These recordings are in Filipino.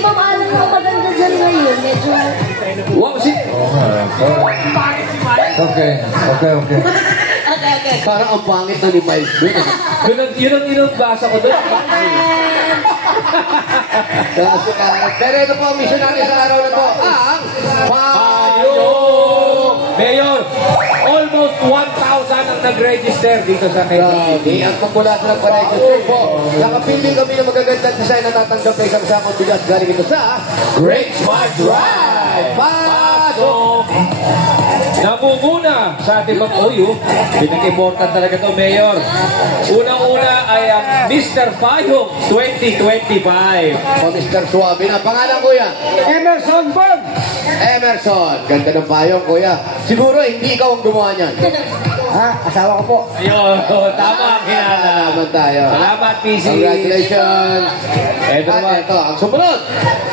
ba maalam na maganda dyan ngayon? Medyo... Wow, si... Okay. Okay. Parang ang pangit na ni Miles. Yun ang inubasa ko doon. Pero ito po ang mission natin sa araw na to. Ang Payo! Mayor, almost 1,000 ang nag-register dito sa Grabe, ang populasa ng pa-register po. Nakapiling kami ng magagandang design na tatanggap na isang sakong bigas galing ito sa Great Smart Drive! Pasok! Namumuna sa ating mga pinag-important talaga ito, Mayor. Unang-una ay ang Mr. Payong 2025. O Mr. Suave na. Pangalan, kuya? Emerson Bond! Emerson. Ganda ng payong, kuya. Siguro hindi ikaw ang gumawa niyan. Ha? Asawa ko po. Ayun, tama ang hinala. Salamat tayo. Salamat, PC. Congratulations. Ito At naman, ito, ang sumunod.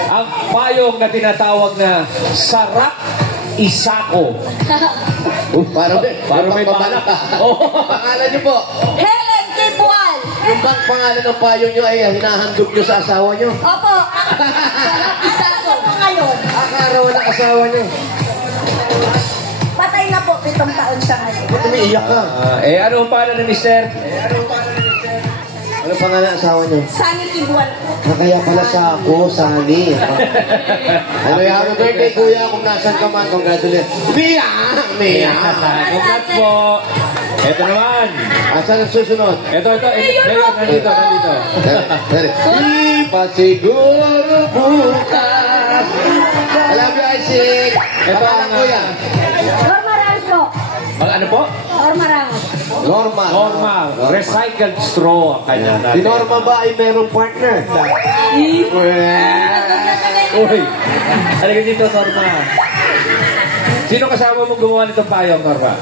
ang payong na tinatawag na Sarap Isako. Parang may babalak ka. Pangalan niyo po? Helen Tipuan! Yung bang pangalan ng payong niyo ay hinahandog niyo sa asawa niyo? Opo. Sarap isa ko po ngayon. Akarawan ng asawa niyo. Patay na po, 7 taon siya ngayon. Ba't umiiyak ka? Ano ang pangalan ng Mr.? Ano pangalan ng asawa niyo? Sunny Tibuan po. Kaya pala siya ako, Sunny. Ano yung happy birthday, kuya? Kung nasan ka man, congratulations. Mia! Congrats po. Ito naman. Asan ang susunod? Ito. Mayor, nandito. Di pa siguro bukas. Alam niyo, Isaac. Ito Pangalan, ang kuya. Norma Ramos po. Ano po? Norma Ramos. Norma. Recycled straw ang kanya natin. Si Norma ba ay merong partner? Uy. Halika dito, Norma. Sino kasama mo gumawa nitong payong, Norma?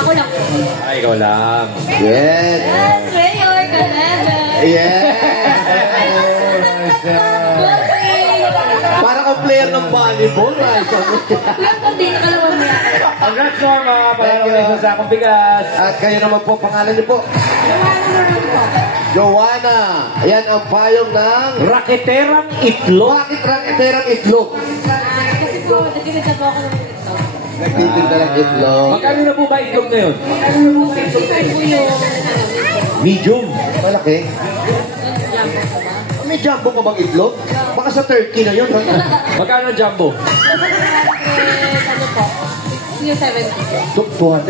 Ako lang. Ay, ikaw lang. Yes. Yes, Mayor Canela. Yes. Parang ang player ng volleyball, right? Yung dito ka lang mamaya. Congrats, Norma. Pagkakalaman sa akong bigas. At kayo naman po, pangalan niyo po? Joanna. Ayan ang payong ng... Raketerang itlog. Bakit raketerang itlog? Kasi po, nagkinita po ako ng ito. Nagtitinda ng itlog. Magkano na po ba itlog na yun? Po yung... Medium. Malaki. May jumbo pa bang itlog? Baka sa turkey na yun. Magkano ang jumbo? Ano po? Yung 70. Tuktuhan.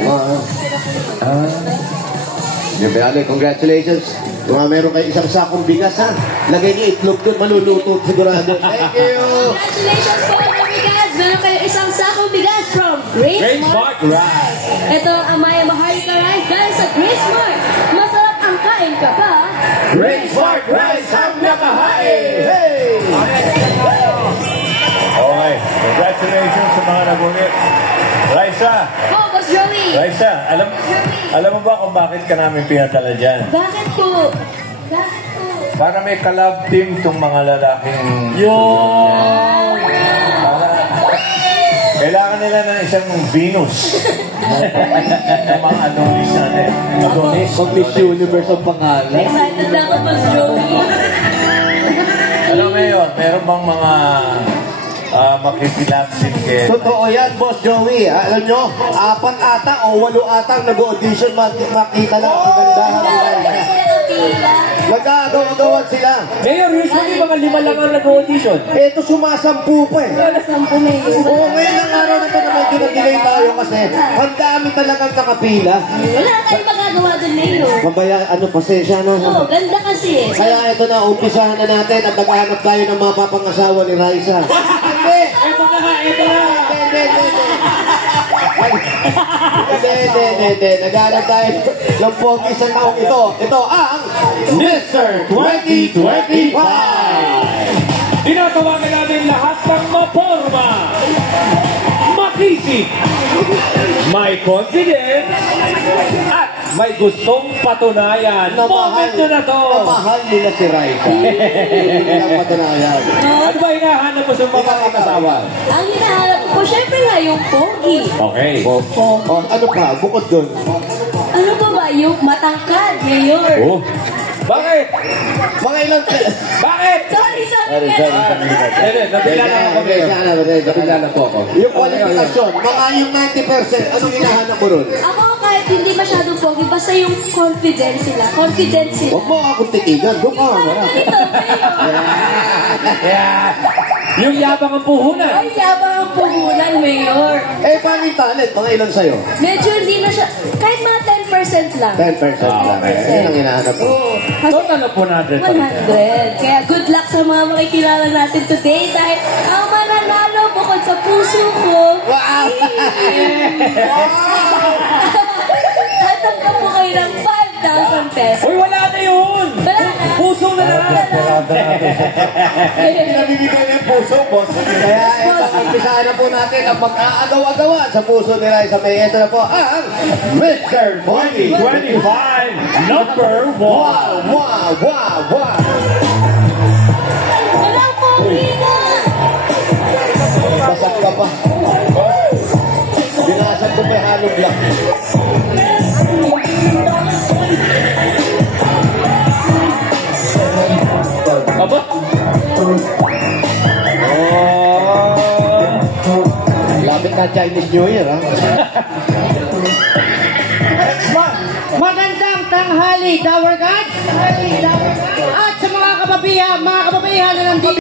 Congratulations. Kung meron kayo isang sakong bigas, ha? Lagay niyo itlog doon, maluluto sigurado. Thank you. Congratulations po, mga bigas! Meron kayo isang sakong bigas from Great Smart Rice. Ito ang Maya Maharlika Rice galing sa Great Smart. Masarap ang kain ka pa. Great Smart Rice ang nakahain. Hey! Okay, congratulations sa mga nabunit. Raisa, Oh, Boss Joey! Raisa, alam mo ba kung bakit ka namin pinatala dyan? Bakit po? Bakit po? Para may collab team itong mga lalaking... Kailangan nila ng isang Venus. Ng mga Adonis natin. Adonis. Miss Universe ang pangalan. Excited na ako, Boss Joey. Alam mo yun, meron bang mga makikilapsin kayo? Totoo yan, Boss Joey. Alam nyo, 4 ata o 8 ata ang nag-audition, makita lang ang kagandahan. Nagagawa-gawan sila. Mayor, usually mga 5 lang ang nag-audition. Ito sumasampu pa eh. Wala 10 Mayor. Oo, ngayon ang araw na ito na medyo nag-delay tayo kasi ang dami talagang nakapila. Wala na tayong magagawa dun, Mayor. Mabaya, pasensya na. Oo, ganda kasi eh. Kaya ito na, umpisahan na natin at naghahanap tayo ng mga papangasawa ni Raisa. Hindi! Ito na. Hindi. Naghahanap tayo ng pogi sa taong ito. Ito ang Mr. 2025! Tinatawagan namin lahat ng maporma, makisig, may confidence, at may gustong patunayan. Momento na to! Na mahal nila si Raisa. Ang patunayan. Ano ba hinahanap mo sa mga kasawa? Ang hinahanap ko, syempre nga yung pogi. Okay. Ano pa? Bukod dun. Ano pa ba yung matangkad, Mayor? Oh, Bakit? Mga ilang... Bakit? Sorry. Nabila lang ako, Mayor. Nabila lang po ako. Yung qualification, mga yung 90%, anong hinahanap mo ron? Ako kahit hindi masyadong pogi, basta yung confidence sila. Confidence sila. Huwag mo akong titigan. Doon ka mamara. Ito, Mayor. Yeah. Yung yabang ang puhunan. Ay, yabang ang puhunan, Mayor. Eh, paano yung talent? Mga ilan sa'yo? Medyo hindi na siya, kahit mga 10% lang. 10% lang. Yun ang hinahanap mo. Oo. Kasi Total na po 100. 100. Kaya good luck sa mga makikilala natin today dahil ang mananalo bukod sa puso ko. Wow! Tatanggap po kayo ng 5,000 pesos. Uy, wala na yun! Wala na. Puso na lang! Pinabibigay niya yung puso, boss. Kaya ito, umpisahan na po natin ang mag-aagaw-agawa sa puso ni Raisa May. Ito na po ang Mr. Bonnie. 25, number 1. Wow! Wala po, Rina. Basag ka pa. Binasag ko pa yung halog lang. Aba? Lapit na Chinese New Year, ha? Magandang tanghali, Tower Gods! At sa mga kababayan na nandito